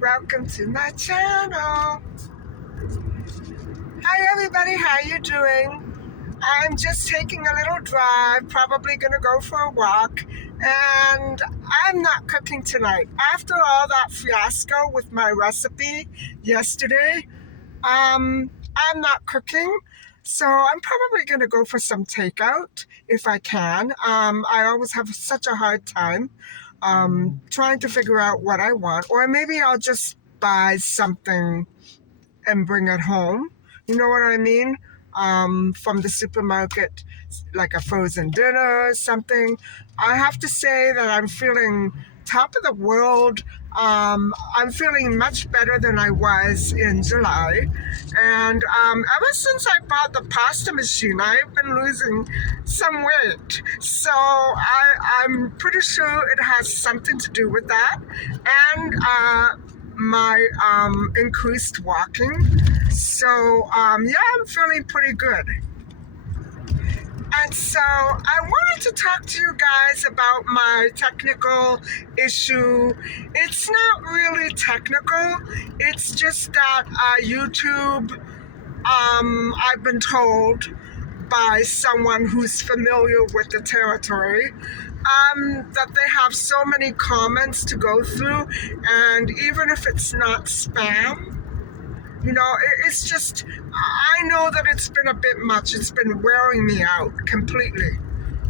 Welcome to my channel. Hi everybody, how you doing? I'm just taking a little drive, probably gonna go for a walk, and I'm not cooking tonight. After all that fiasco with my recipe yesterday, I'm not cooking, so I'm probably gonna go for some takeout if I can. I always have such a hard time trying to figure out what I want, or maybe I'll just buy something and bring it home. You know what I mean? From the supermarket, like a frozen dinner or something. I have to say that I'm feeling top of the world. I'm feeling much better than I was in July. And ever since I bought the pasta machine, I've been losing some weight. So I'm pretty sure it has something to do with that. And my increased walking. So yeah, I'm feeling pretty good. And so I wanted to talk to you guys about my technical issue. It's not really technical. It's just that YouTube, I've been told by someone who's familiar with the territory, that they have so many comments to go through, and even if it's not spam, it's just, I know that it's been a bit much. It's been wearing me out completely.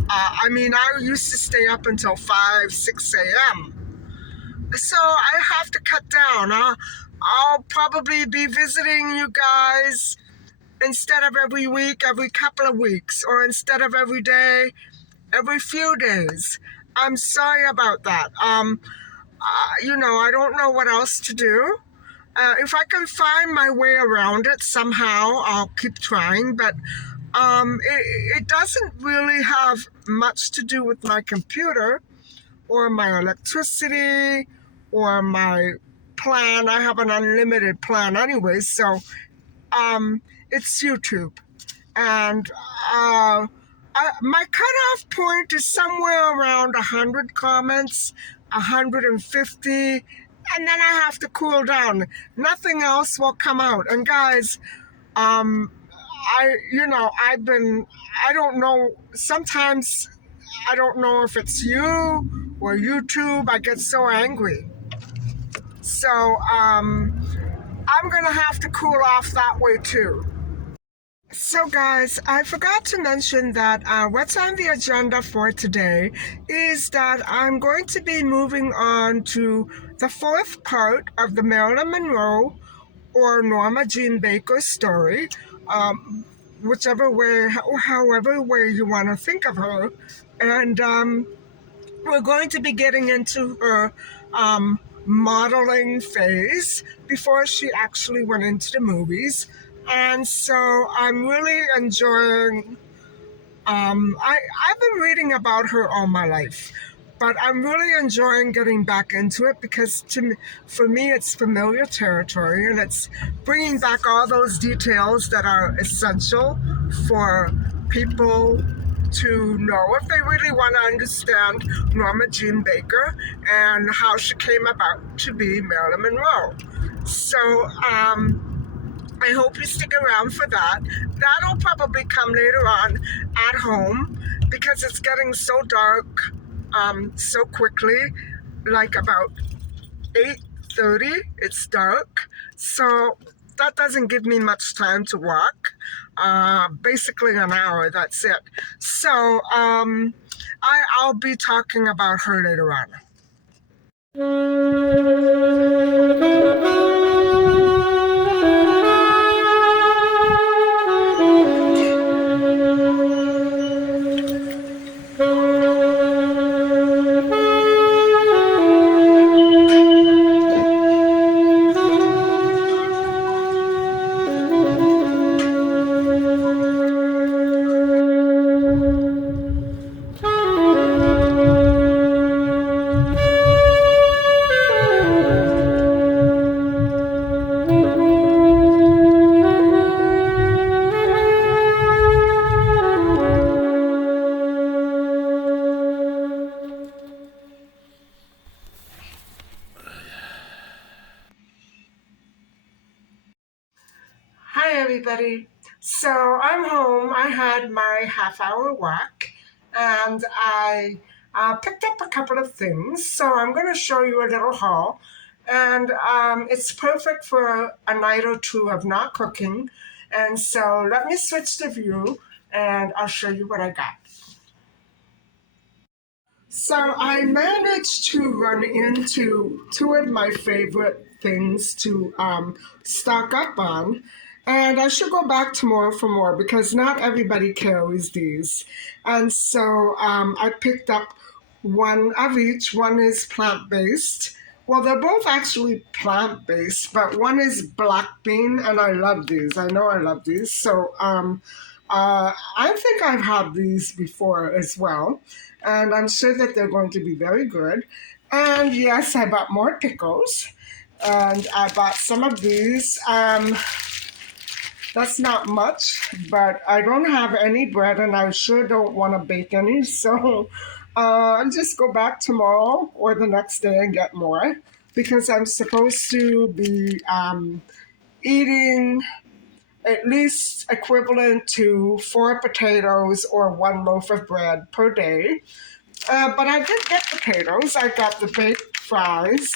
I mean, I used to stay up until 5, 6 a.m. So I have to cut down. I'll probably be visiting you guys instead of every week, every couple of weeks, or instead of every day, every few days. I'm sorry about that. I don't know what else to do. If I can find my way around it somehow, I'll keep trying. But it doesn't really have much to do with my computer or my electricity or my plan. I have an unlimited plan anyway, so it's YouTube. And my cutoff point is somewhere around 100 comments, 150, and then I have to cool down. Nothing else will come out. And guys, I don't know, sometimes I don't know if it's you or YouTube. I get so angry. So I'm gonna have to cool off that way too. So guys, I forgot to mention that what's on the agenda for today is that I'm going to be moving on to the fourth part of the Marilyn Monroe or Norma Jean Baker story, whichever way, however way you want to think of her. And we're going to be getting into her modeling phase before she actually went into the movies. And so I'm really enjoying I've been reading about her all my life, but I'm really enjoying getting back into it because for me, it's familiar territory and it's bringing back all those details that are essential for people to know if they really want to understand Norma Jean Baker and how she came about to be Marilyn Monroe. So, I hope you stick around for that. That'll probably come later on at home because it's getting so dark so quickly, like about 8:30. It's dark, so that doesn't give me much time to walk. Basically an hour. That's it. So I'll be talking about her later on. Hi, everybody. So I'm home. I had my half-hour walk and I picked up a couple of things. So I'm going to show you a little haul. And it's perfect for a night or two of not cooking. And so let me switch the view and I'll show you what I got. So I managed to run into two of my favorite things to stock up on. And I should go back tomorrow for more because not everybody carries these. And so I picked up one of each. One is plant based. Well, they're both actually plant based, but one is black bean, and I love these. I know I love these. So I think I've had these before as well, and I'm sure that they're going to be very good. And yes, I bought more pickles, and I bought some of these. That's not much, but I don't have any bread, and I sure don't want to bake any. So I'll just go back tomorrow or the next day and get more because I'm supposed to be eating at least equivalent to 4 potatoes or 1 loaf of bread per day. But I did get potatoes. I got the baked fries.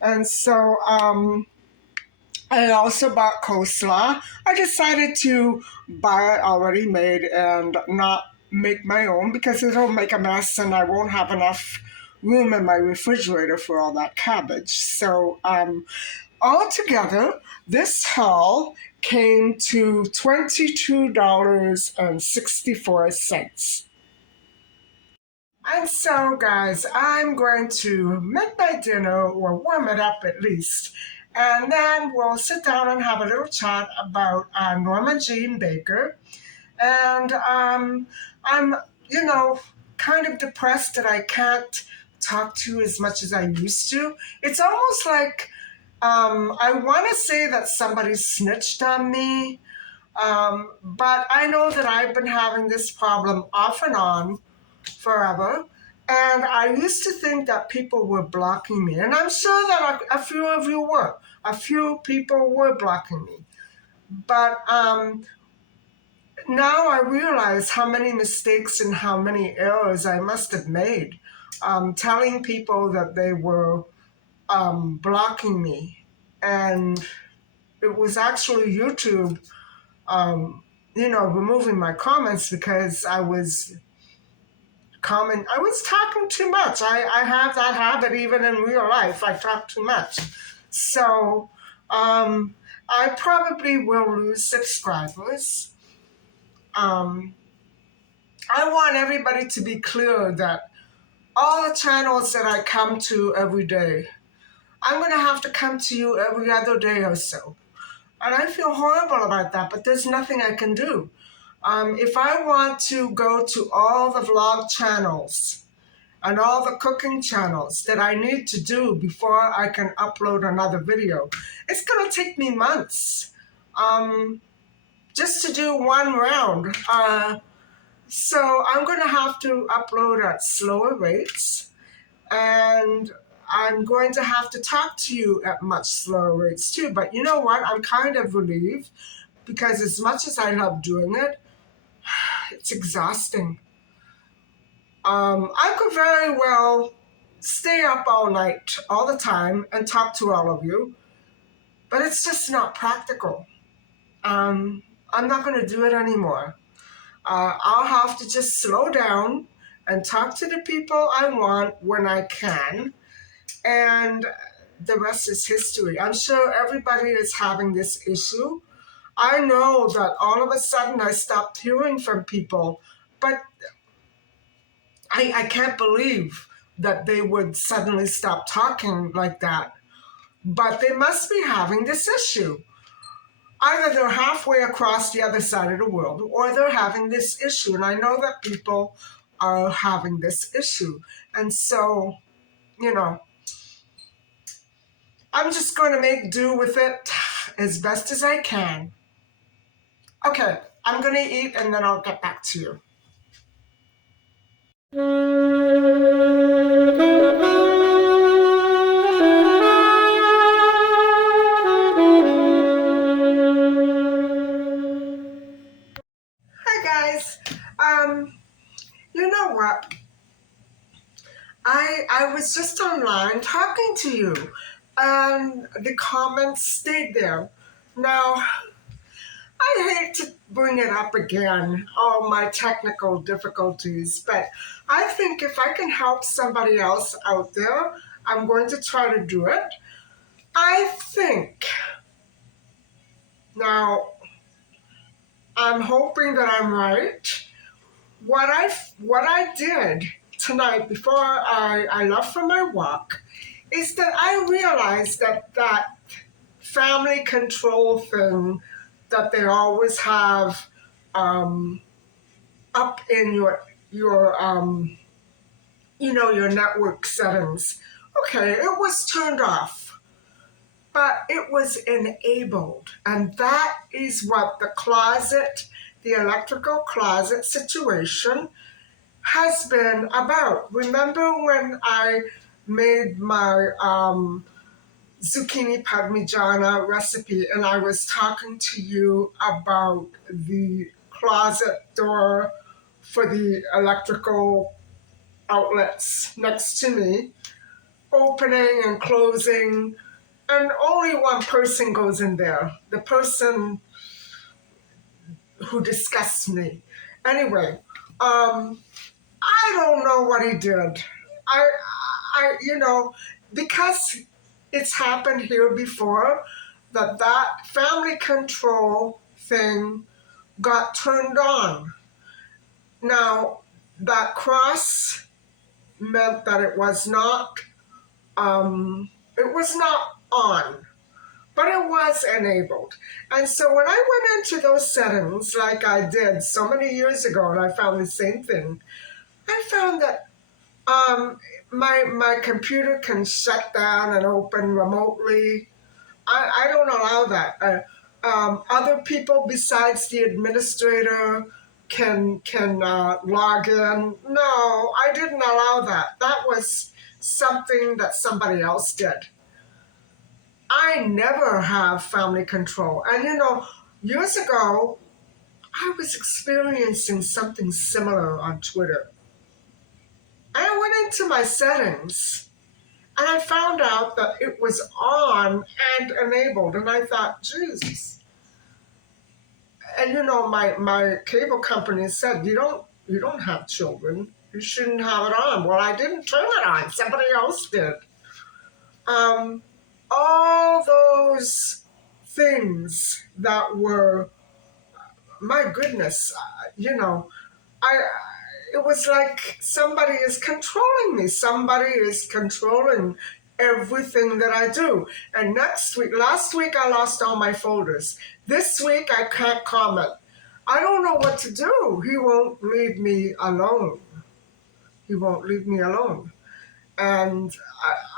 And so I also bought coleslaw. I decided to buy it already made and not make my own because it'll make a mess and I won't have enough room in my refrigerator for all that cabbage. So altogether, this haul came to $22.64. And so, guys, I'm going to make my dinner or warm it up at least. And then we'll sit down and have a little chat about Norma Jean Baker. And I'm, you know, kind of depressed that I can't talk to as much as I used to. It's almost like I want to say that somebody snitched on me, but I know that I've been having this problem off and on forever. And I used to think that people were blocking me. And I'm sure that a few of you were. A few people were blocking me. But now I realize how many mistakes and how many errors I must have made telling people that they were blocking me. And it was actually YouTube, removing my comments because I was talking too much. I have that habit even in real life. I talk too much. So I probably will lose subscribers. Um, I want everybody to be clear that all the channels that I come to every day, I'm going to have to come to you every other day or so. And I feel horrible about that, but there's nothing I can do. If I want to go to all the vlog channels and all the cooking channels that I need to do before I can upload another video, it's going to take me months just to do one round. So I'm going to have to upload at slower rates, and I'm going to have to talk to you at much slower rates too. But you know what? I'm kind of relieved because as much as I love doing it, it's exhausting. I could very well stay up all night, all the time, and talk to all of you, but it's just not practical. I'm not going to do it anymore. I'll have to just slow down and talk to the people I want when I can, and the rest is history. I'm sure everybody is having this issue. I know that all of a sudden I stopped hearing from people, but I can't believe that they would suddenly stop talking like that. But they must be having this issue. Either they're halfway across the other side of the world or they're having this issue. And I know that people are having this issue. And so, you know, I'm just going to make do with it as best as I can. Okay, I'm going to eat and then I'll get back to you. Hi guys. You know what? I was just online talking to you, and the comments stayed there. Now, I hate to bring it up again, all my technical difficulties, but I think if I can help somebody else out there, I'm going to try to do it. I think, now, I'm hoping that I'm right. What I did tonight before I left for my walk is that I realized that family control thing that they always have up in your network settings. Okay, it was turned off, but it was enabled, and that is what the electrical closet situation has been about. Remember when I made my zucchini parmigiana recipe and I was talking to you about the closet door for the electrical outlets next to me, opening and closing, and only one person goes in there, the person who disgusts me. Anyway, I don't know what he did. I, because it's happened here before, that family control thing got turned on. Now, that cross meant that it was not on, but it was enabled. And so when I went into those settings, like I did so many years ago, and I found the same thing, I found that my computer can shut down and open remotely. I don't allow that. Other people besides the administrator can log in. No, I didn't allow that. That was something that somebody else did. I never have family control. And years ago, I was experiencing something similar on Twitter. I went into my settings and I found out that it was on and enabled. And I thought, Jesus. And my cable company said, you don't have children. You shouldn't have it on. Well, I didn't turn it on. Somebody else did. All those things that were, my goodness, I it was like somebody is controlling me. Somebody is controlling everything that I do. And last week, I lost all my folders. This week, I can't comment. I don't know what to do. He won't leave me alone. He won't leave me alone. And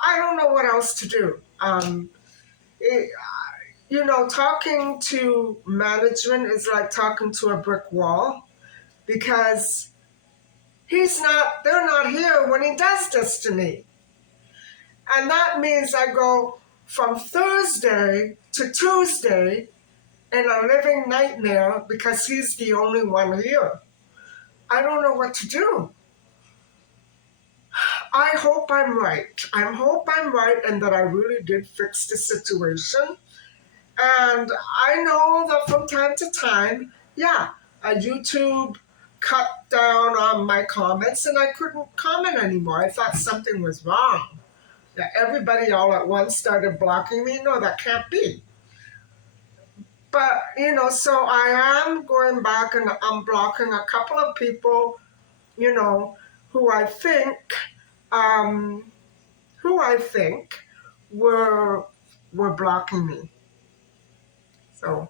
I don't know what else to do. It, talking to management is like talking to a brick wall because they're not here when he does this to me. And that means I go from Thursday to Tuesday in a living nightmare because he's the only one here. I don't know what to do. I hope I'm right. I hope I'm right and that I really did fix the situation. And I know that from time to time, yeah, YouTube cut down on my comments and I couldn't comment anymore. I thought something was wrong. That everybody all at once started blocking me. No, that can't be. But, so I am going back and unblocking a couple of people, you know, who I think, um, who I think were blocking me. So,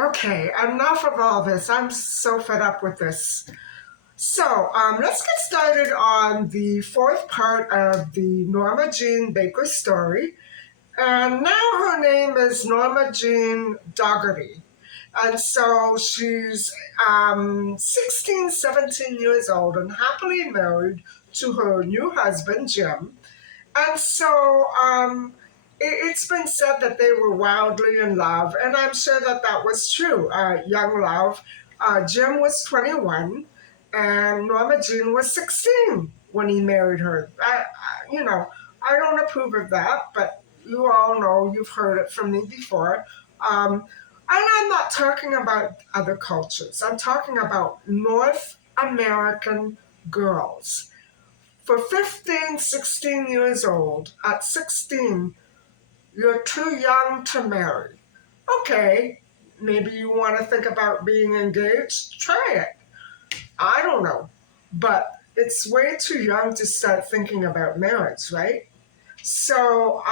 okay, enough of all this. I'm so fed up with this. So, let's get started on the fourth part of the Norma Jean Baker story. And now her name is Norma Jean Dougherty. And so she's 16, 17 years old and happily married to her new husband, Jim. And so it's been said that they were wildly in love, and I'm sure that that was true. Young love. Jim was 21, and Norma Jean was 16 when he married her. I don't approve of that, but you all know, you've heard it from me before. And I'm not talking about other cultures. I'm talking about North American girls. For 15, 16 years old, at 16, you're too young to marry. Okay, maybe you want to think about being engaged, try it. I don't know. But it's way too young to start thinking about marriage, right? So,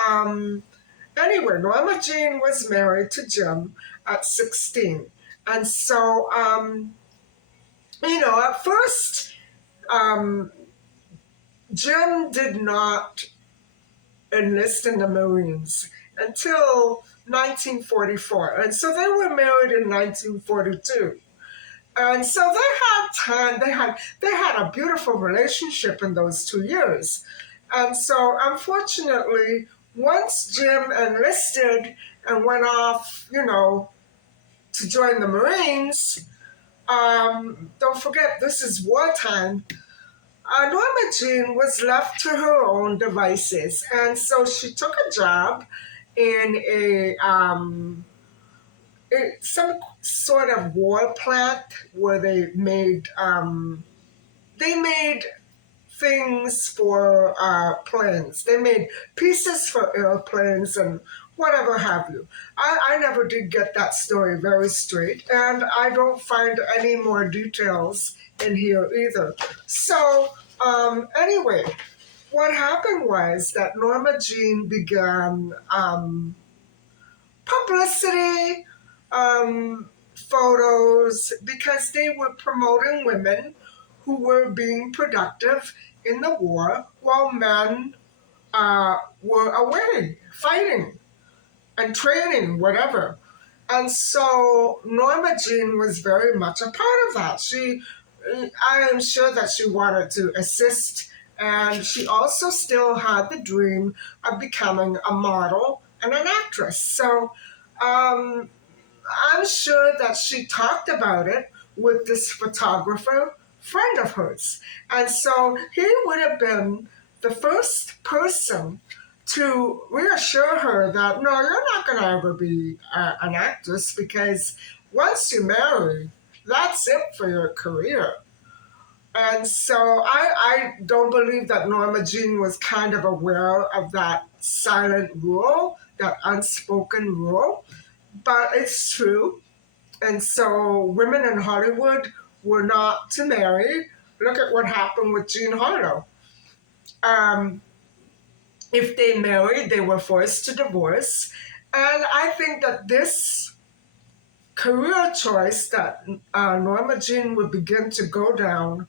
anyway, Norma Jean was married to Jim at 16. And so, at first, um, Jim did not enlist in the Marines until 1944. And so they were married in 1942. And so they had time, they had a beautiful relationship in those 2 years. And so unfortunately, once Jim enlisted and went off, to join the Marines, don't forget this is wartime. Norma Jean was left to her own devices, and so she took a job in some sort of war plant where they made things for planes. They made pieces for airplanes and whatever have you. I never did get that story very straight, and I don't find any more details in here either. So, anyway, what happened was that Norma Jean began publicity, photos, because they were promoting women who were being productive in the war while men were away fighting and training, whatever. And so Norma Jean was very much a part of that. I am sure that she wanted to assist, and she also still had the dream of becoming a model and an actress. So I'm sure that she talked about it with this photographer friend of hers. And so he would have been the first person to reassure her that, no, you're not going to ever be an actress, because once you marry, that's it for your career. And so I don't believe that Norma Jean was kind of aware of that silent rule, that unspoken rule, but it's true. And so women in Hollywood were not to marry. Look at what happened with Jean Harlow. Um, if they married, they were forced to divorce. And I think that this career choice that Norma Jean would begin to go down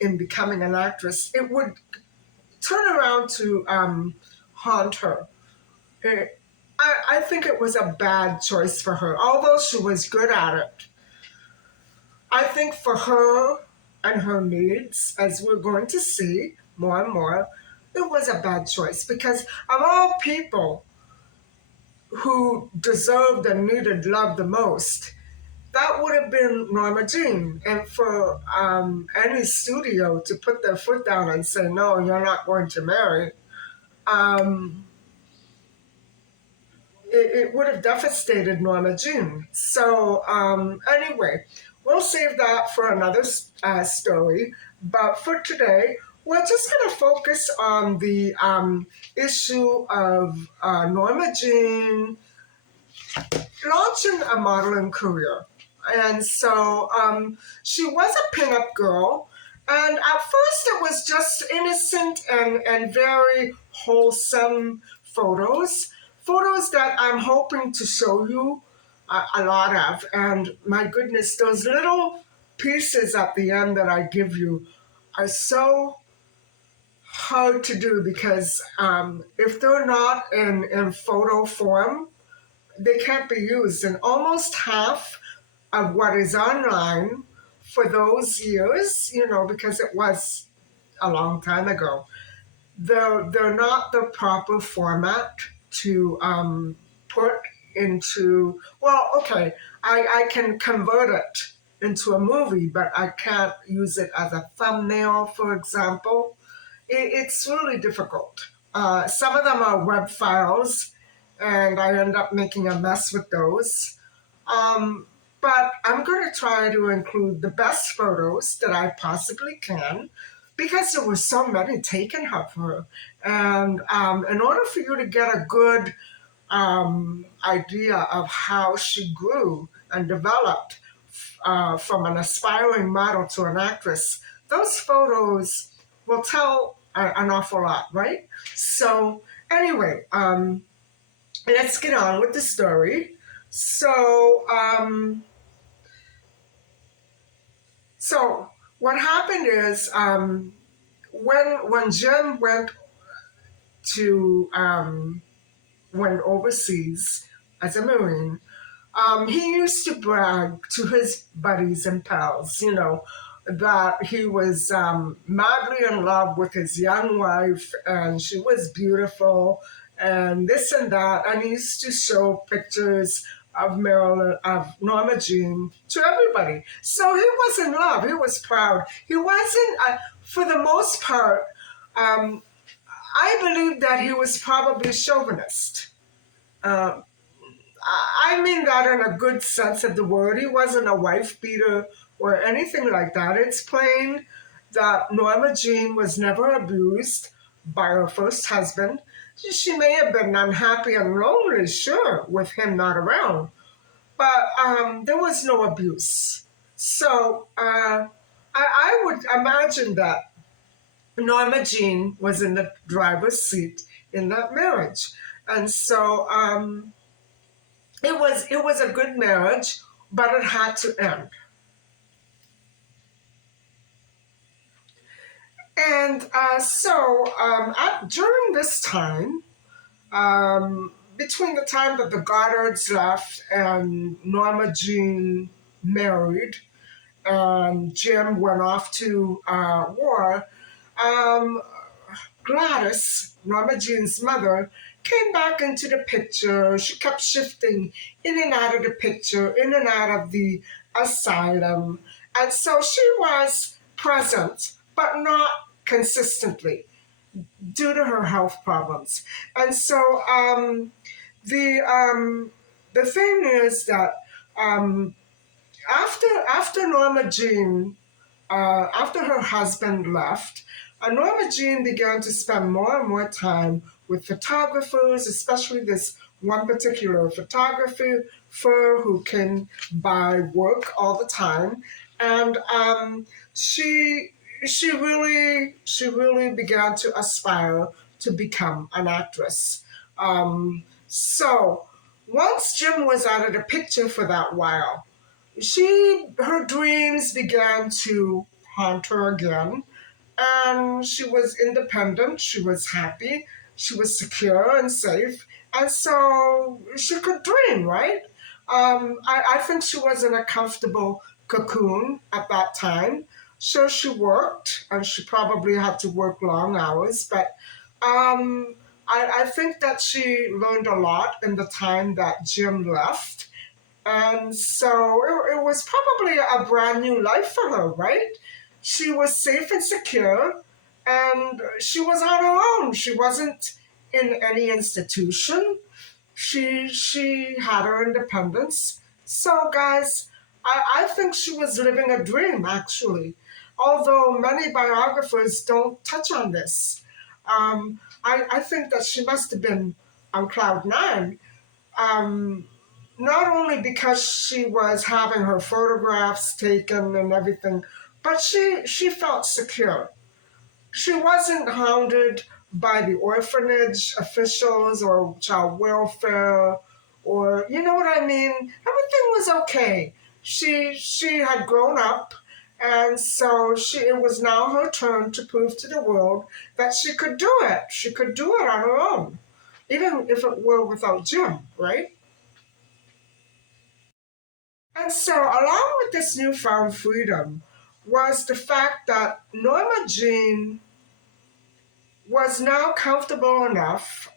in becoming an actress, it would turn around to haunt her. It, I think it was a bad choice for her, although she was good at it. I think for her and her needs, as we're going to see more and more, it was a bad choice because of all people who deserved and needed love the most, that would have been Norma Jean. And for any studio to put their foot down and say, no, you're not going to marry, um, it would have devastated Norma Jean. So anyway, we'll save that for another story. But for today, we're just going to focus on the issue of Norma Jean launching a modeling career. And so she was a pinup girl. And at first, it was just innocent and very wholesome photos that I'm hoping to show you a lot of. And my goodness, those little pieces at the end that I give you are so hard to do because if they're not in photo form, they can't be used. And almost half of what is online for those years, because it was a long time ago, they're not the proper format to put into, well, okay, I can convert it into a movie, but I can't use it as a thumbnail, for example. It's really difficult. Some of them are web files, and I end up making a mess with those. Um, but I'm going to try to include the best photos that I possibly can because there were so many taken of her. And in order for you to get a good idea of how she grew and developed from an aspiring model to an actress, those photos will tell an awful lot, right? So, anyway, let's get on with the story. So what happened is when Jim to went overseas as a Marine, he used to brag to his buddies and pals, that he was madly in love with his young wife and she was beautiful and this and that. And he used to show pictures of of Norma Jean to everybody. So he was in love. He was proud. He wasn't, for the most part, I believe that he was probably chauvinist. Uh, I mean that in a good sense of the word. He wasn't a wife beater or anything like that. It's plain that Norma Jean was never abused by her first husband. She may have been unhappy and lonely, sure, with him not around, but there was no abuse. So I would imagine that Norma Jean was in the driver's seat in that marriage. And so it was a good marriage, but it had to end. And during this time, between the time that the Goddards left and Norma Jean married, and Jim went off to war, um, Gladys, Norma Jean's mother, came back into the picture. She kept shifting in and out of the picture, in and out of the asylum. And so she was present, but not consistently due to her health problems. And so the thing is that um, after Norma Jean after her husband left, Norma Jean began to spend more and more time with photographers, especially this one particular photographer who can buy work all the time, and she she really began to aspire to become an actress. So once Jim was out of the picture for that while, her dreams began to haunt her again, and she was independent, she was happy, she was secure and safe, and so she could dream, right? I think she was in a comfortable cocoon at that time. So she worked, and she probably had to work long hours, but I think that she learned a lot in the time that Jim left. And so it was probably a brand new life for her, right? She was safe and secure, and she was on her own. She wasn't in any institution. She had her independence. So, guys, I think she was living a dream, actually. Although many biographers don't touch on this. I think that she must have been on cloud nine. Um, Not only because she was having her photographs taken and everything, but she felt secure. She wasn't hounded by the orphanage officials or child welfare, or you know what I mean. Everything was okay. She had grown up, and so it was now her turn to prove to the world that she could do it. She could do it on her own, even if it were without Jim, right? And so, along with this newfound freedom, was the fact that Norma Jean was now comfortable enough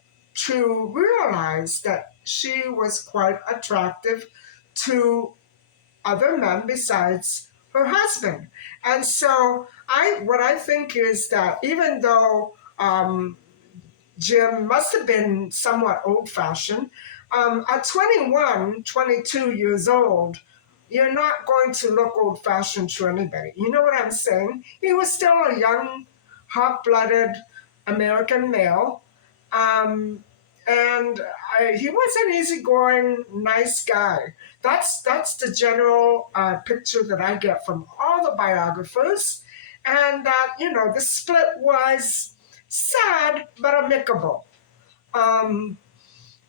to realize that she was quite attractive to other men besides her husband. And so, what I think is that even though Jim must have been somewhat old fashioned. At 21, 22 years old, you're not going to look old fashioned to anybody. You know what I'm saying? He was still a young, hot blooded American male. Um, and he was an easygoing, nice guy. That's the general picture that I get from all the biographers. And that, the split was sad but amicable. Um,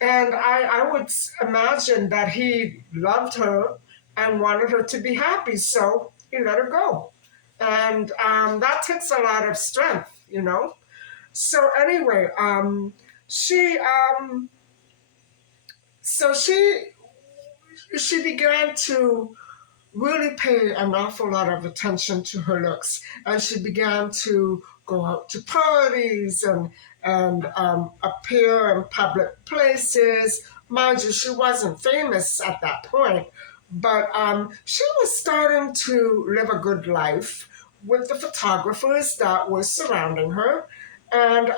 and I would imagine that he loved her and wanted her to be happy, so he let her go. And that takes a lot of strength. So anyway, she so she began to really pay an awful lot of attention to her looks, and she began to go out to parties and appear in public places. Mind you, she wasn't famous at that point, but she was starting to live a good life with the photographers that were surrounding her, and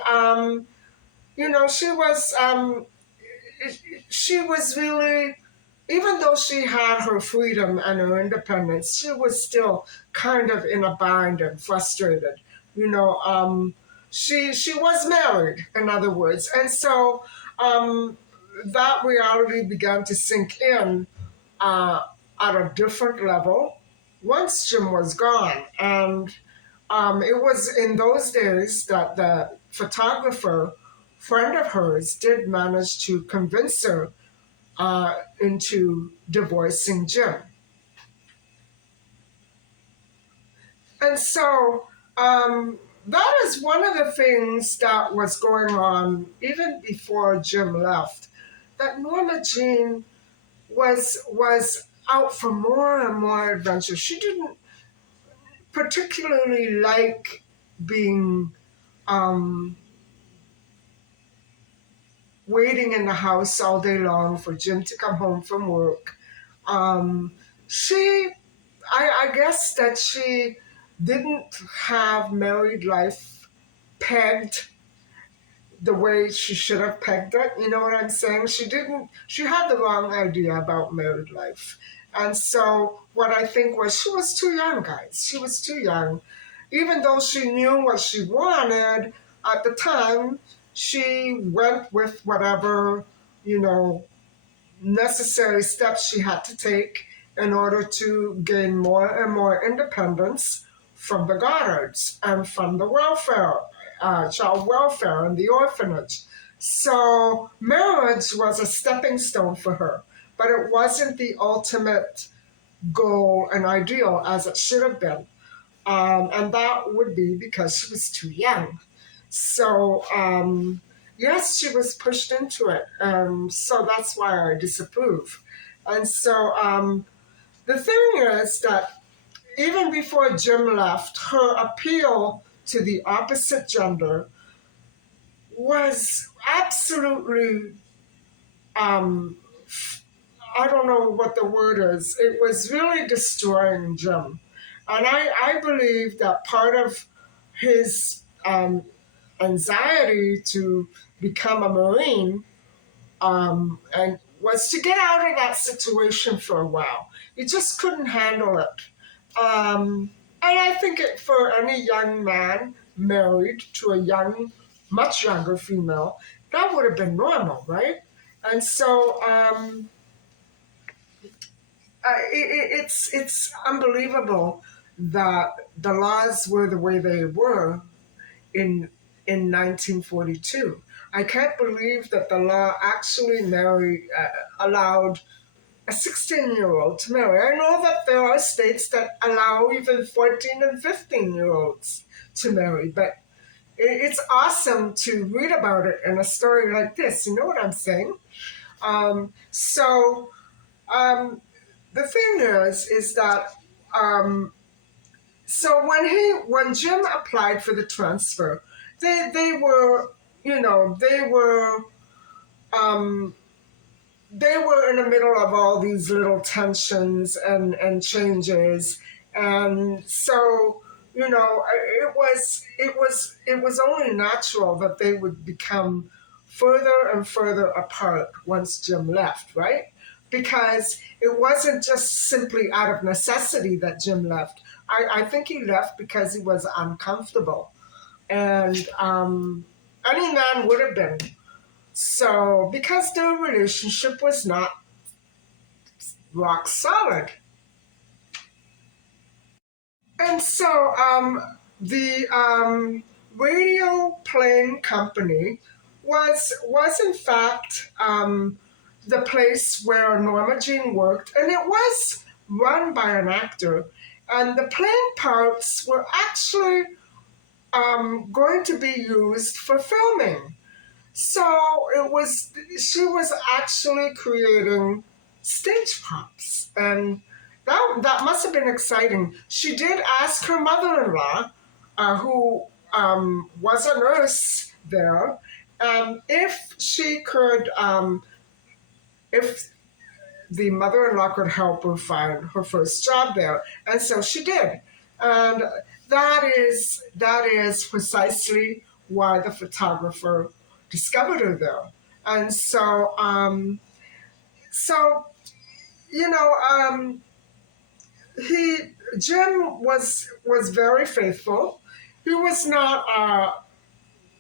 she was really, even though she had her freedom and her independence, she was still kind of in a bind and frustrated. You know, she was married, in other words, and so that reality began to sink in uh, at a different level once Jim was gone, and it was in those days that the photographer friend of hers did manage to convince her into divorcing Jim. And so that is one of the things that was going on even before Jim left. That Norma Jean was out for more and more adventure. She didn't particularly like being um, waiting in the house all day long for Jim to come home from work. Um, she I guess that she didn't have married life pegged the way she should have pegged it. You know what I'm saying? She had the wrong idea about married life. And so what I think was she was too young, guys. She was too young. Even though she knew what she wanted at the time, she went with whatever you know, necessary steps she had to take in order to gain more and more independence from the Goddards and from the welfare, child welfare and the orphanage. So marriage was a stepping stone for her, but it wasn't the ultimate goal and ideal as it should have been. And that would be because she was too young. So, yes, she was pushed into it. So that's why I disapprove. And so the thing is that even before Jim left, her appeal to the opposite gender was absolutely, um, I don't know what the word is, it was really destroying Jim. And I believe that part of his anxiety to become a Marine and was to get out of that situation for a while. He just couldn't handle it. And I think for any young man married to a much younger female, that would have been normal, right? And so it's unbelievable that the laws were the way they were in 1942. I can't believe that the law actually allowed a 16-year-old to marry. I know that there are states that allow even 14 and 15-year-olds to marry, but it's awesome to read about it in a story like this. You know what I'm saying? So um, the thing is that um, so when Jim applied for the transfer, they were, you know, um, they were in the middle of all these little tensions and changes, and so, you know, it was only natural that they would become further and further apart once Jim left, right? Because it wasn't just simply out of necessity that Jim left. I think he left because he was uncomfortable, and any man would have been. So, because their relationship was not rock solid. And so, the radio plane company was in fact the place where Norma Jean worked, and it was run by an actor. And the plane parts were actually going to be used for filming. So she was actually creating stage props, and that must have been exciting. She did ask her mother-in-law, who was a nurse there, if she could, if the mother-in-law could help her find her first job there, and so she did. And that is precisely why the photographer discovered her there. And so, so you know, he Jim was very faithful. He was not,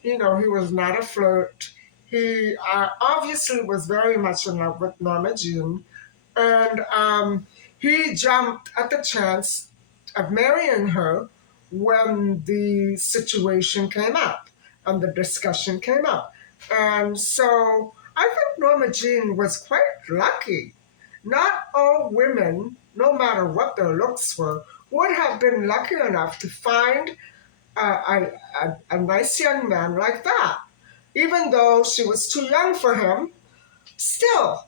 he was not a flirt. He obviously was very much in love with Norma Jean, and he jumped at the chance of marrying her when the situation came up and the discussion came up. And so I think Norma Jean was quite lucky. Not all women, no matter what their looks were, would have been lucky enough to find a nice young man like that. Even though she was too young for him, still,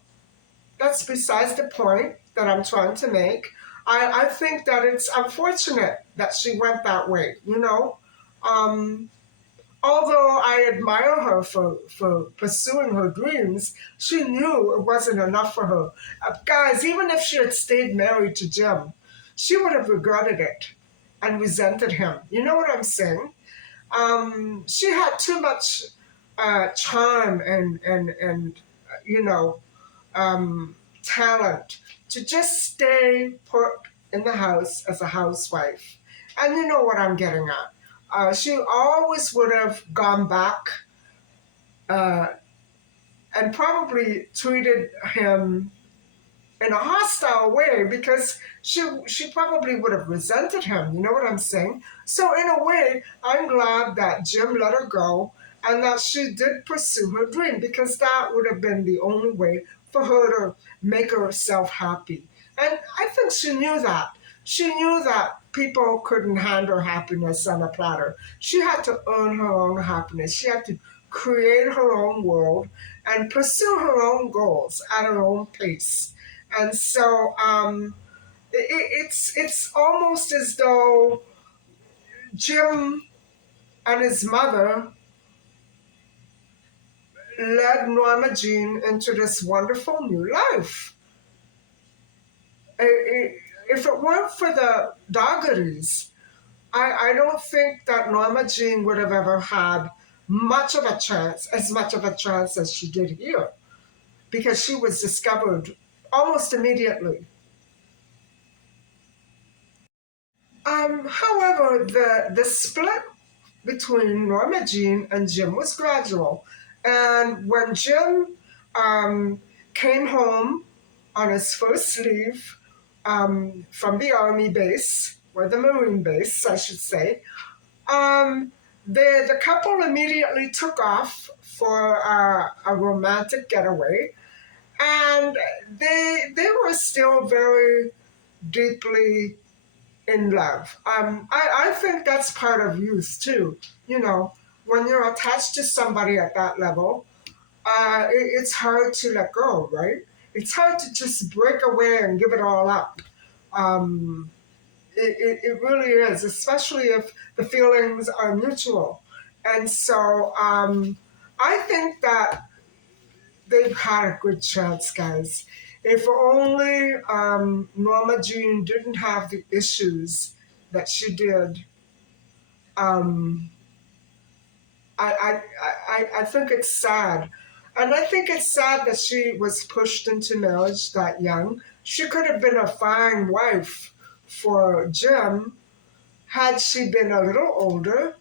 that's besides the point that I'm trying to make. I think that it's unfortunate that she went that way, you know? Um, Although I admire her for pursuing her dreams, she knew it wasn't enough for her. Guys, even if she had stayed married to Jim, she would have regretted it and resented him. You know what I'm saying? She had too much charm and you know, talent to just stay put in the house as a housewife. And you know what I'm getting at. She always would have gone back uh, and probably treated him in a hostile way because she probably would have resented him. You know what I'm saying? So in a way, I'm glad that Jim let her go and that she did pursue her dream because that would have been the only way for her to make herself happy. And I think she knew that. She knew that people couldn't hand her happiness on a platter. She had to earn her own happiness. She had to create her own world and pursue her own goals at her own pace. And so it's almost as though Jim and his mother led Norma Jean into this wonderful new life. If it weren't for the Doughertys, I don't think that Norma Jean would have ever had much of a chance, as much of a chance as she did here, because she was discovered almost immediately. However, the split between Norma Jean and Jim was gradual. And when Jim um, came home on his first leave from the Army base, or the Marine base, I should say, um, the couple immediately took off for a romantic getaway. And they were still very deeply in love. I think that's part of youth too. You know, when you're attached to somebody at that level, it's hard to let go, right? It's hard to just break away and give it all up. Um, it really is, especially if the feelings are mutual. And so I think that they've had a good chance, guys. If only Norma Jean didn't have the issues that she did, um, I think it's sad. And I think it's sad that she was pushed into marriage that young. She could have been a fine wife for Jim had she been a little older,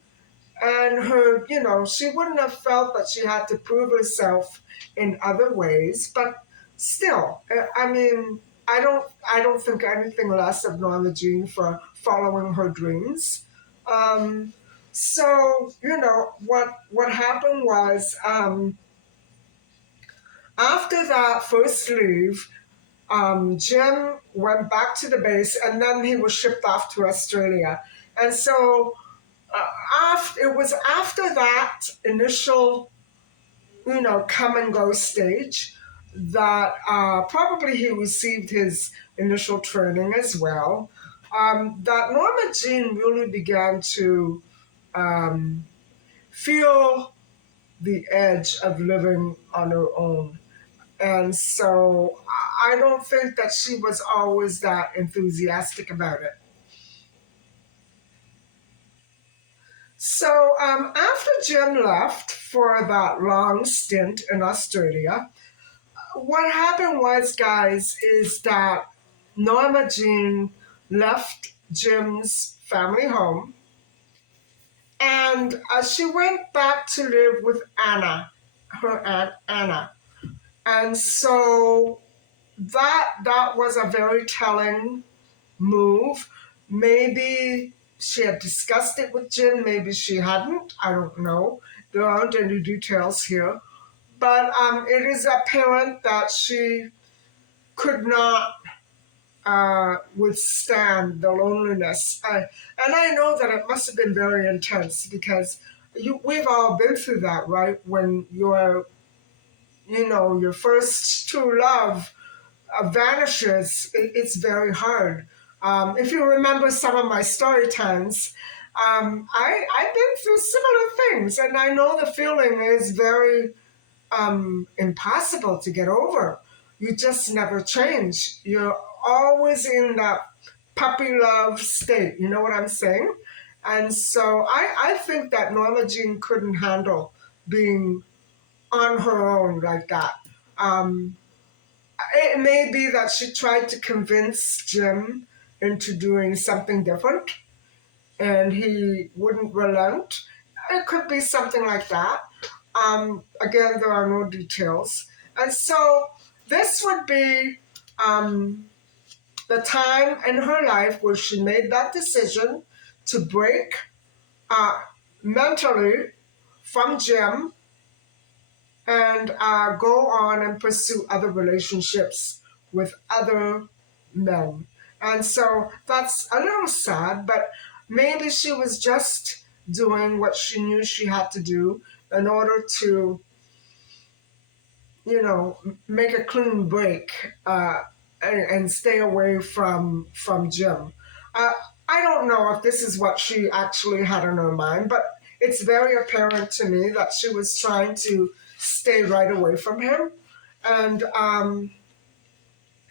and her, she wouldn't have felt that she had to prove herself in other ways. But still, I mean, I don't think anything less of Norma Jean for following her dreams. um, so what happened was, after that first leave, Jim went back to the base and then he was shipped off to Australia. And so it was after that initial, come and go stage that probably he received his initial training as well. That Norma Jean really began to um, feel the edge of living on her own. And so I don't think that she was always that enthusiastic about it. So after Jim left for that long stint in Australia, what happened was, guys, is that Norma Jean left Jim's family home and she went back to live with Anna, her aunt Anna. And so that was a very telling move. Maybe she had discussed it with Jim, maybe she hadn't. I don't know. There aren't any details here. But it is apparent that she could not withstand the loneliness. And I know that it must have been very intense because we've all been through that, right? When your first true love vanishes, it's very hard. If you remember some of my story times, I've been through similar things, and I know the feeling is very impossible to get over. You just never change. You're always in that puppy love state. You know what I'm saying? And so I think that Norma Jean couldn't handle being on her own like that. Um, it may be that she tried to convince Jim into doing something different and he wouldn't relent. It could be something like that. Again, there are no details. And so this would be um, the time in her life where she made that decision to break uh, mentally from Jim and go on and pursue other relationships with other men. And so that's a little sad, but maybe she was just doing what she knew she had to do in order to, make a clean break and stay away from Jim. Uh, I don't know if this is what she actually had in her mind, but it's very apparent to me that she was trying to stay right away from him. And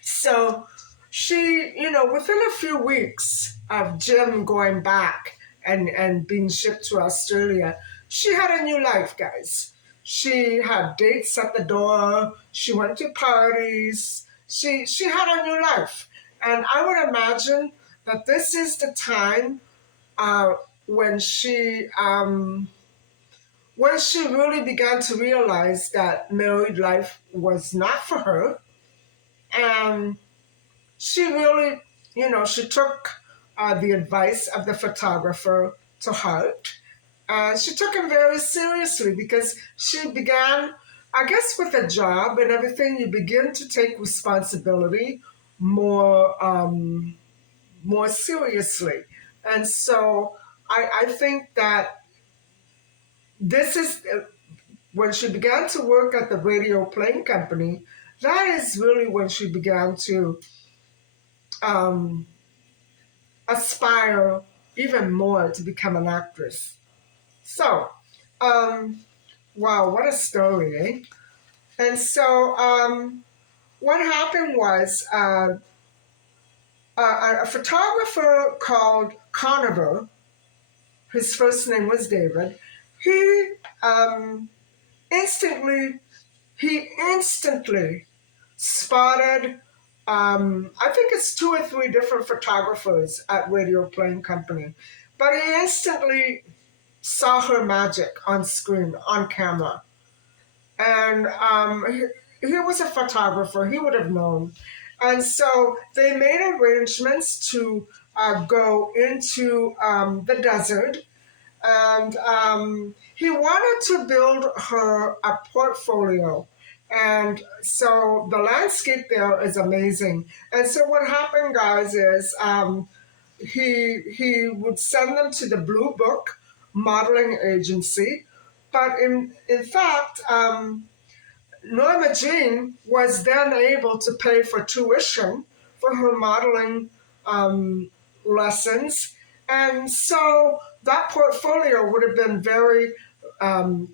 so she, within a few weeks of Jim going back and being shipped to Australia, she had a new life, guys. She had dates at the door. She went to parties. She had a new life, and I would imagine that this is the time uh, when she really began to realize that married life was not for her, and she really, she took the advice of the photographer to heart. And she took him very seriously because she began, I guess, with a job and everything, you begin to take responsibility more seriously. And so I think that this is when she began to work at the radio plane company, that is really when she began to um, aspire even more to become an actress. So, um, wow, what a story, eh? And so, what happened was a photographer called Conover, his first name was David, he um, instantly, he instantly spotted, I think it's two or three different photographers at Radio Plane Company, but he instantly saw her magic on screen, on camera. And he was a photographer, he would have known. And so they made arrangements to go into the desert, and he wanted to build her a portfolio. And so the landscape there is amazing. And so what happened, guys, is he would send them to the Blue Book modeling agency. But in fact, Norma Jean was then able to pay for tuition for her modeling um, lessons. And so that portfolio would have been very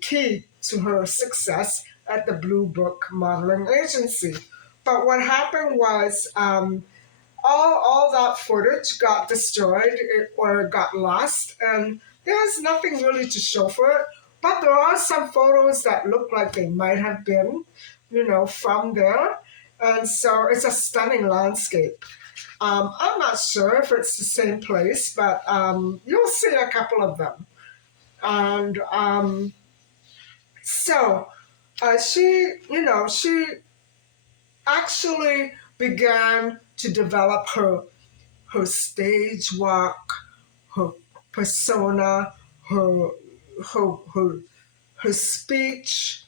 key to her success at the Blue Book Modeling Agency. But what happened was all that footage got destroyed or got lost, and there's nothing really to show for it. But there are some photos that look like they might have been, from there. And so it's a stunning landscape. I'm not sure if it's the same place, but you'll see a couple of them. And so she actually began to develop her stage walk, her persona, her her her, her speech,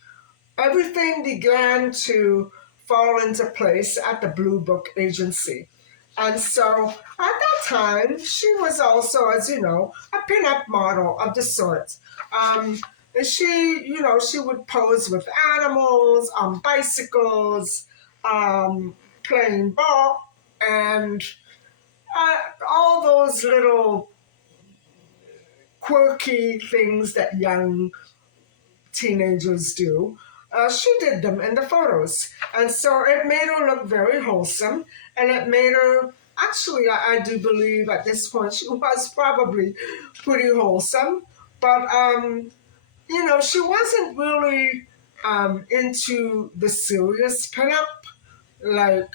everything began to fall into place at the Blue Book Agency. And so at that time, she was also, as you know, a pin-up model of the sort. And she would pose with animals, on bicycles, playing ball, and all those little quirky things that young teenagers do. She did them in the photos. And so it made her look very wholesome. And it made her, actually, I do believe at this point she was probably pretty wholesome. But, she wasn't really into the serious pinup like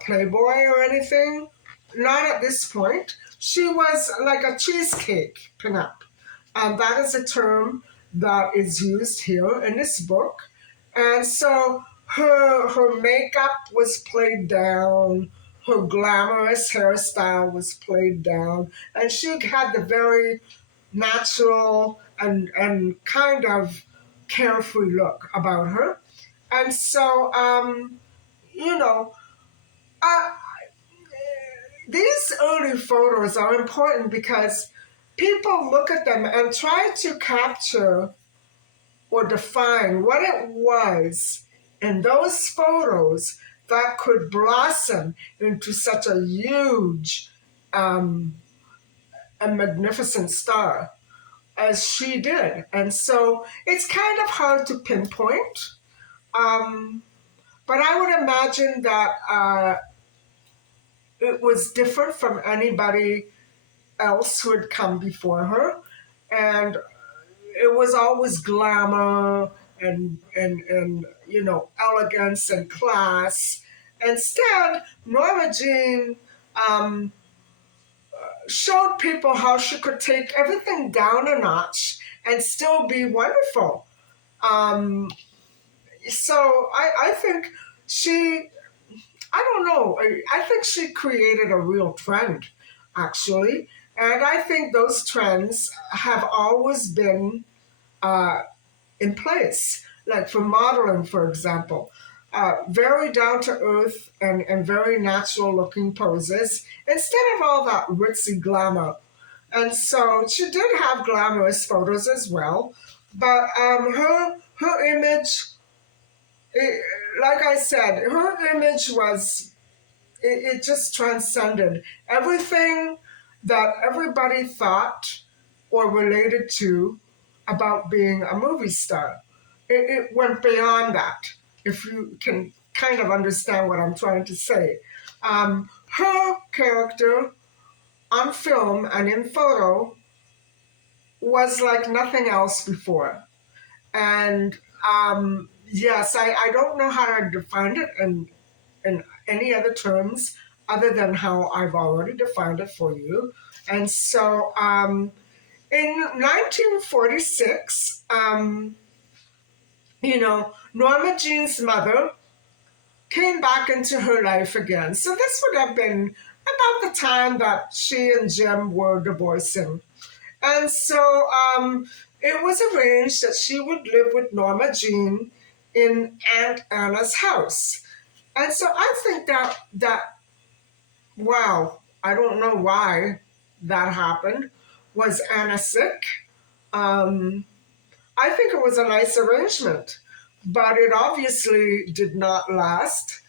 Playboy or anything. Not at this point. She was like a cheesecake pinup. That is a term that is used here in this book. And so her makeup was played down, her glamorous hairstyle was played down, and she had the very natural and kind of carefree look about her. And so, you know, uh, these early photos are important because people look at them and try to capture or define what it was in those photos that could blossom into such a huge um, and magnificent star as she did. And so it's kind of hard to pinpoint. Um, but I would imagine that it was different from anybody else who had come before her. And it was always glamour and elegance and class. Instead, Norma Jean um, showed people how she could take everything down a notch and still be wonderful. Um, so I think she, I don't know, I think she created a real trend, actually. And I think those trends have always been uh, in place, like for modeling, for example. Very down to earth and very natural looking poses instead of all that ritzy glamour. And so she did have glamorous photos as well, but her image, it, like I said, her image was it just transcended everything that everybody thought or related to about being a movie star. It went beyond that, if you can kind of understand what I'm trying to say. Her character on film and in photo was like nothing else before. And yes, I don't know how to define it in any other terms other than how I've already defined it for you. And so in 1946, Norma Jean's mother came back into her life again. So this would have been about the time that she and Jim were divorcing. And so it was arranged that she would live with Norma Jean in Aunt Anna's house. And so I think that wow, I don't know why that happened. Was Anna sick? Um, I think it was a nice arrangement, but it obviously did not last.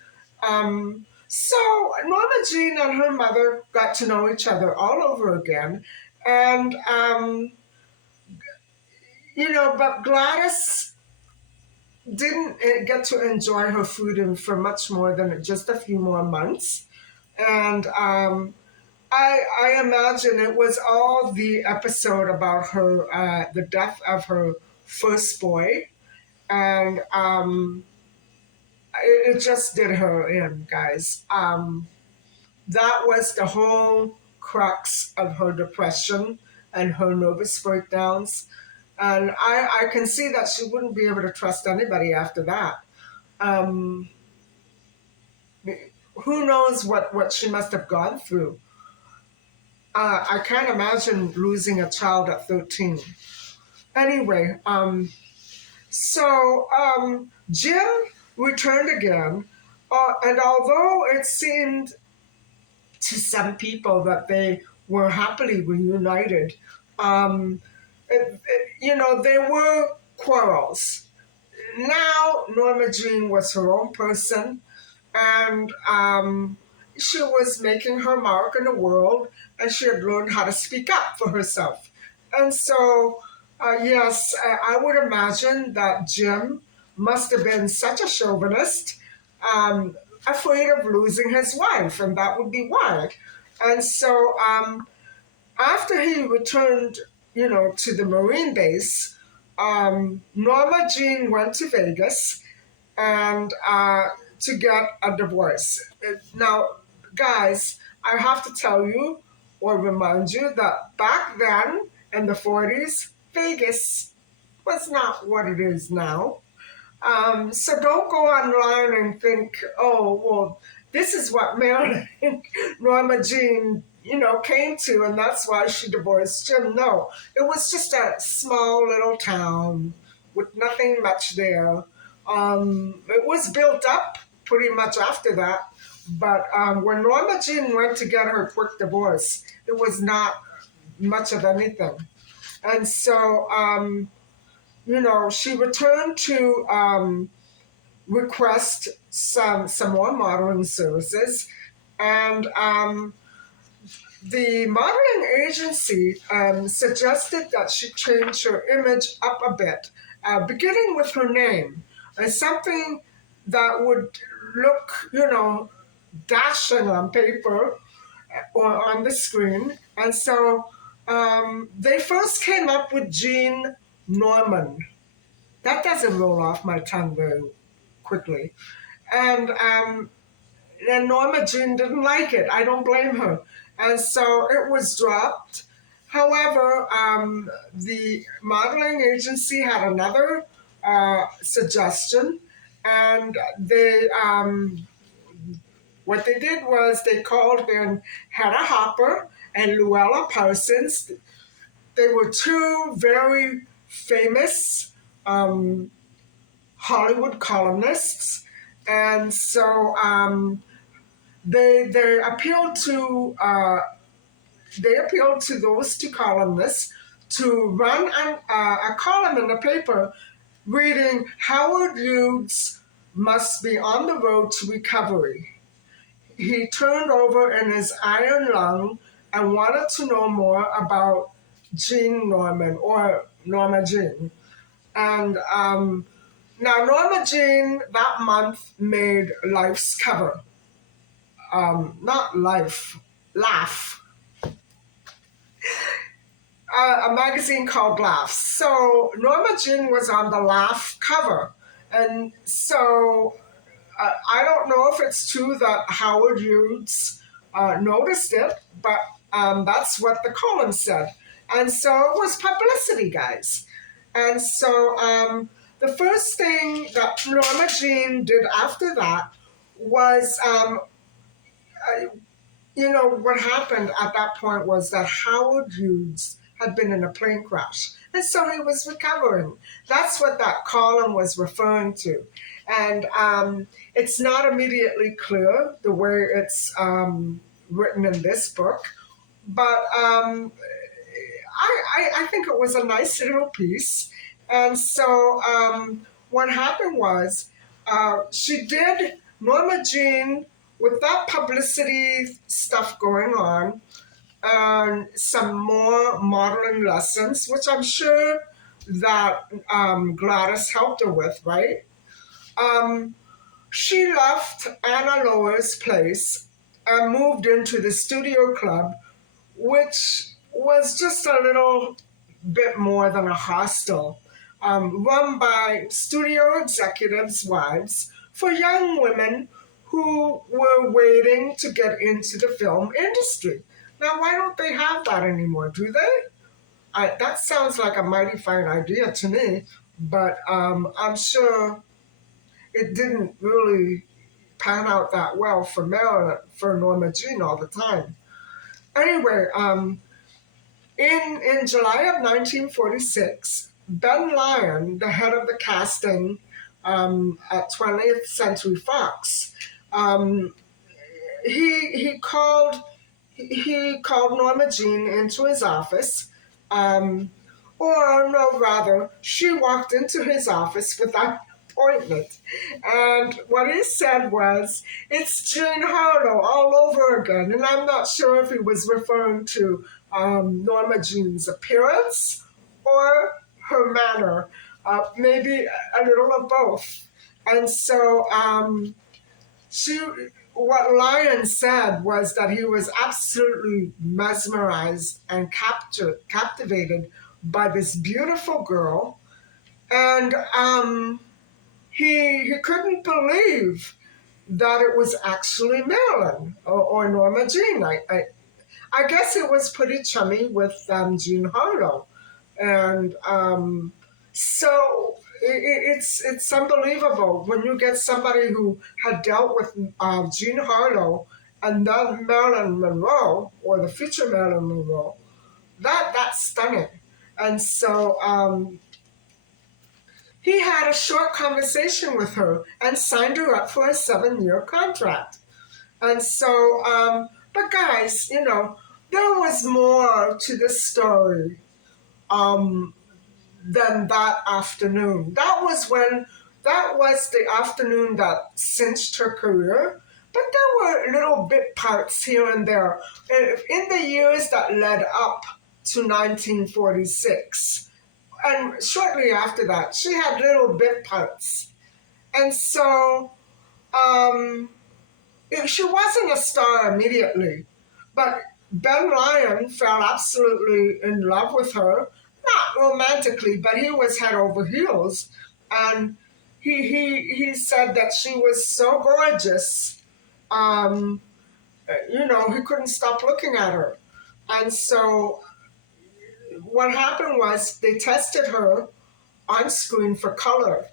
So Norma Jean and her mother got to know each other all over again. And, but Gladys didn't get to enjoy her freedom for much more than just a few more months. And I imagine it was all the episode about her, the death of her first boy, and it just did her in, guys. That was the whole crux of her depression and her nervous breakdowns. And I can see that she wouldn't be able to trust anybody after that. Um, who knows what she must have gone through. I can't imagine losing a child at 13. Anyway, Jim returned again, and although it seemed to some people that they were happily reunited, um, there were quarrels. Now, Norma Jean was her own person, and she was making her mark in the world, and she had learned how to speak up for herself. And so, yes, I would imagine that Jim must have been such a chauvinist, afraid of losing his wife, and that would be why. And so, after he returned, to the Marine base, Norma Jean went to Vegas and to get a divorce. Now, guys, I have to tell you or remind you that back then in the 40s, Vegas was not what it is now. So don't go online and think, oh, well, this is what Marilyn Norma Jean, came to, and that's why she divorced Jim. No, it was just a small little town with nothing much there. It was built up pretty much after that, but when Norma Jean went to get her quick divorce, it was not much of anything. And so, she returned to request some more modeling services, and the modeling agency suggested that she change her image up a bit, beginning with her name, something that would look, dashing on paper or on the screen. And so they first came up with Jean Norman. That doesn't roll off my tongue very quickly. And and Norma Jean didn't like it. I don't blame her. And so it was dropped. However, the modeling agency had another suggestion, and what they did was they called in Hannah Hopper and Luella Parsons. They were two very famous Hollywood columnists, and so they appealed to those two columnists to run a column in the paper reading Howard Hughes must be on the road to recovery. He turned over in his iron lung and wanted to know more about Jean Norman or Norma Jean. And now Norma Jean that month made Life's cover. Not Life, Laugh, a magazine called Laugh. So Norma Jean was on the Laugh cover. And so I don't know if it's true that Howard Hughes noticed it, but that's what the column said. And so it was publicity, guys. And so the first thing that Norma Jean did after that was what happened at that point was that Howard Hughes had been in a plane crash. And so he was recovering. That's what that column was referring to. And it's not immediately clear the way it's written in this book. But I think it was a nice little piece. And so what happened was she did Norma Jean with that publicity stuff going on, and some more modeling lessons, which I'm sure that Gladys helped her with, right? She left Anna Lower's place and moved into the studio club, which was just a little bit more than a hostel, run by studio executives' wives for young women who were waiting to get into the film industry. Now, why don't they have that anymore, do they? That sounds like a mighty fine idea to me, but I'm sure it didn't really pan out that well for Norma Jean all the time. Anyway, in July of 1946, Ben Lyon, the head of the casting at 20th Century Fox, um, he called Norma Jean into his office, or no, rather, she walked into his office without appointment. And what he said was, "It's Jean Harlow all over again." And I'm not sure if he was referring to Norma Jean's appearance or her manner, maybe a little of both. And so what Lyon said was that he was absolutely mesmerized and captivated by this beautiful girl, and he couldn't believe that it was actually Marilyn or Norma Jean. I guess it was pretty chummy with Jean Harlow, and So it's unbelievable when you get somebody who had dealt with Jean Harlow and then Marilyn Monroe or the future Marilyn Monroe. That's stunning. And so he had a short conversation with her and signed her up for a 7-year contract. And so, but guys, there was more to this story. Um, than that afternoon. That was the afternoon that cinched her career. But there were little bit parts here and there. In the years that led up to 1946, and shortly after that, she had little bit parts. And so, um, she wasn't a star immediately, but Ben Lyon fell absolutely in love with her, not romantically, but he was head over heels, and he said that she was so gorgeous, um, he couldn't stop looking at her, and so what happened was they tested her on screen for color,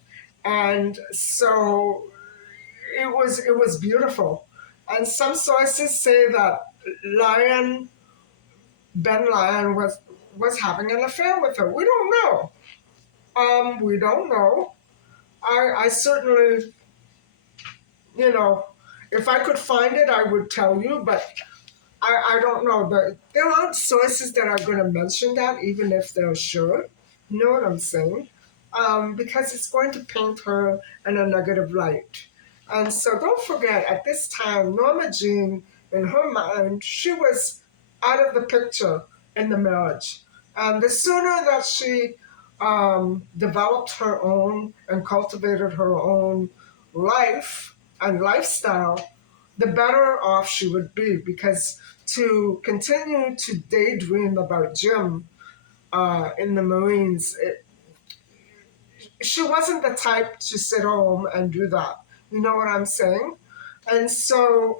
and so it was beautiful. And some sources say that Lion Ben Lyon was having an affair with her. We don't know. We don't know. I certainly, you know, if I could find it, I would tell you, but I don't know. But there aren't sources that are going to mention that, even if they're sure. You know what I'm saying? Because it's going to paint her in a negative light. And so don't forget, at this time, Norma Jean, in her mind, she was out of the picture in the marriage. And the sooner that she developed her own and cultivated her own life and lifestyle, the better off she would be, because to continue to daydream about Jim in the Marines, she wasn't the type to sit home and do that. You know what I'm saying? And so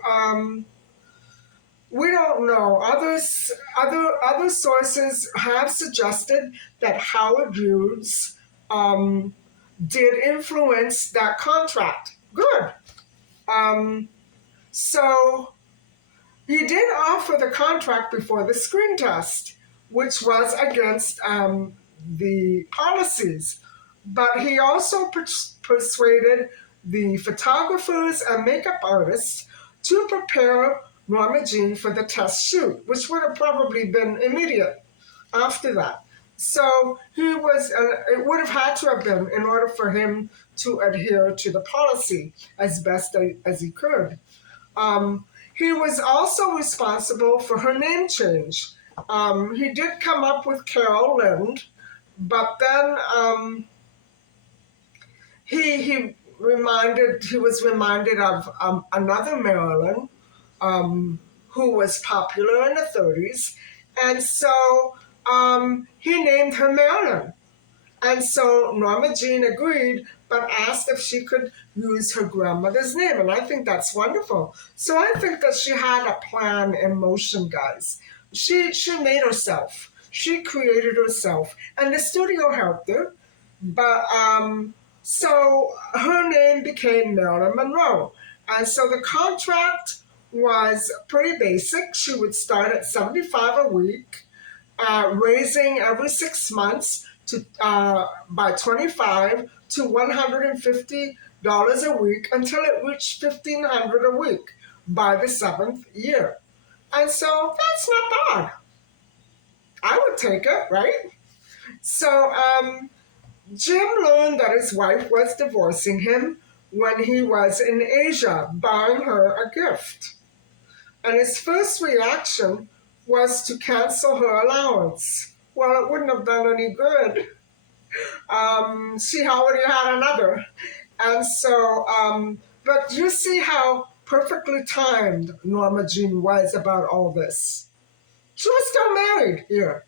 we don't know. Other sources have suggested that Howard Hughes did influence that contract. Good. Um, so he did offer the contract before the screen test, which was against the policies. But he also persuaded the photographers and makeup artists to prepare Norma Jean for the test shoot, which would have probably been immediate after that. So it would have had to have been in order for him to adhere to the policy as best as he could. Um, he was also responsible for her name change. He did come up with Carol Lind, but then he was reminded of another Marilyn who was popular in the 30s, and so he named her Marilyn. And so Norma Jean agreed, but asked if she could use her grandmother's name. And I think that's wonderful. So I think that she had a plan in motion, guys. She made herself. She created herself. And the studio helped her. But so her name became Marilyn Monroe. And so the contract was pretty basic. She would start at 75 a week, raising every 6 months to by 25 to $150 a week until it reached $1,500 a week by the 7th year. And so that's not bad. I would take it, right? So Jim learned that his wife was divorcing him when he was in Asia buying her a gift. And his first reaction was to cancel her allowance. Well, it wouldn't have done any good. She already had another. And so, but you see how perfectly timed Norma Jean was about all this. She was still married here.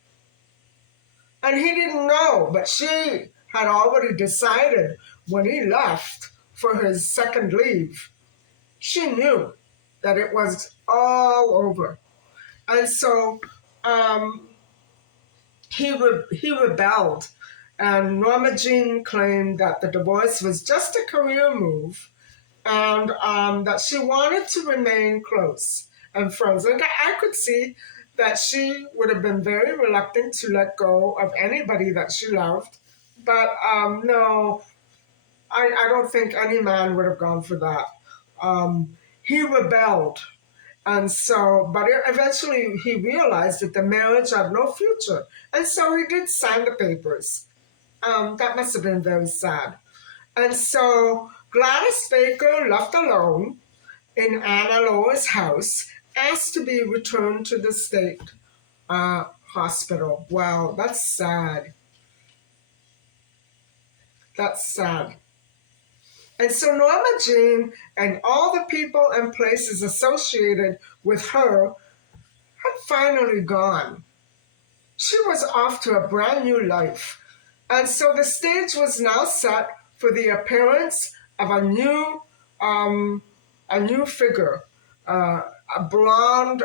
And he didn't know, but she had already decided when he left for his second leave. She knew that it was all over. And so he rebelled. And Norma Jean claimed that the divorce was just a career move and that she wanted to remain close and friends. And I could see that she would have been very reluctant to let go of anybody that she loved. But no, I don't think any man would have gone for that. He rebelled. And so, but eventually he realized that the marriage had no future. And so he did sign the papers. That must have been very sad. And so Gladys Baker, left alone in Anna Lower's house, asked to be returned to the state hospital. Wow, that's sad. That's sad. And so Norma Jean and all the people and places associated with her had finally gone. She was off to a brand new life. And so the stage was now set for the appearance of um, a new figure, uh, a blonde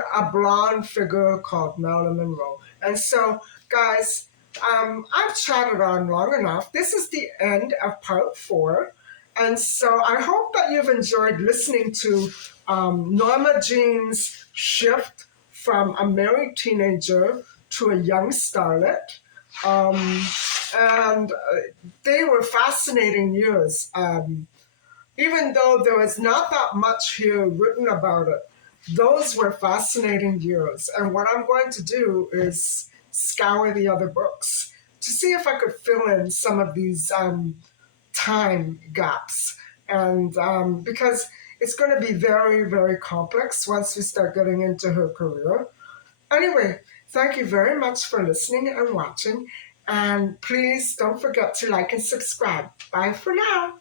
figure called Marilyn Monroe. And so, guys, I've chatted on long enough. This is the end of part 4. And so I hope that you've enjoyed listening to Norma Jean's shift from a married teenager to a young starlet. Um, and they were fascinating years. Even though there was not that much here written about it, those were fascinating years. And what I'm going to do is scour the other books to see if I could fill in some of these time gaps. And because it's going to be very, very complex once we start getting into her career. Anyway, thank you very much for listening and watching. And please don't forget to like and subscribe. Bye for now.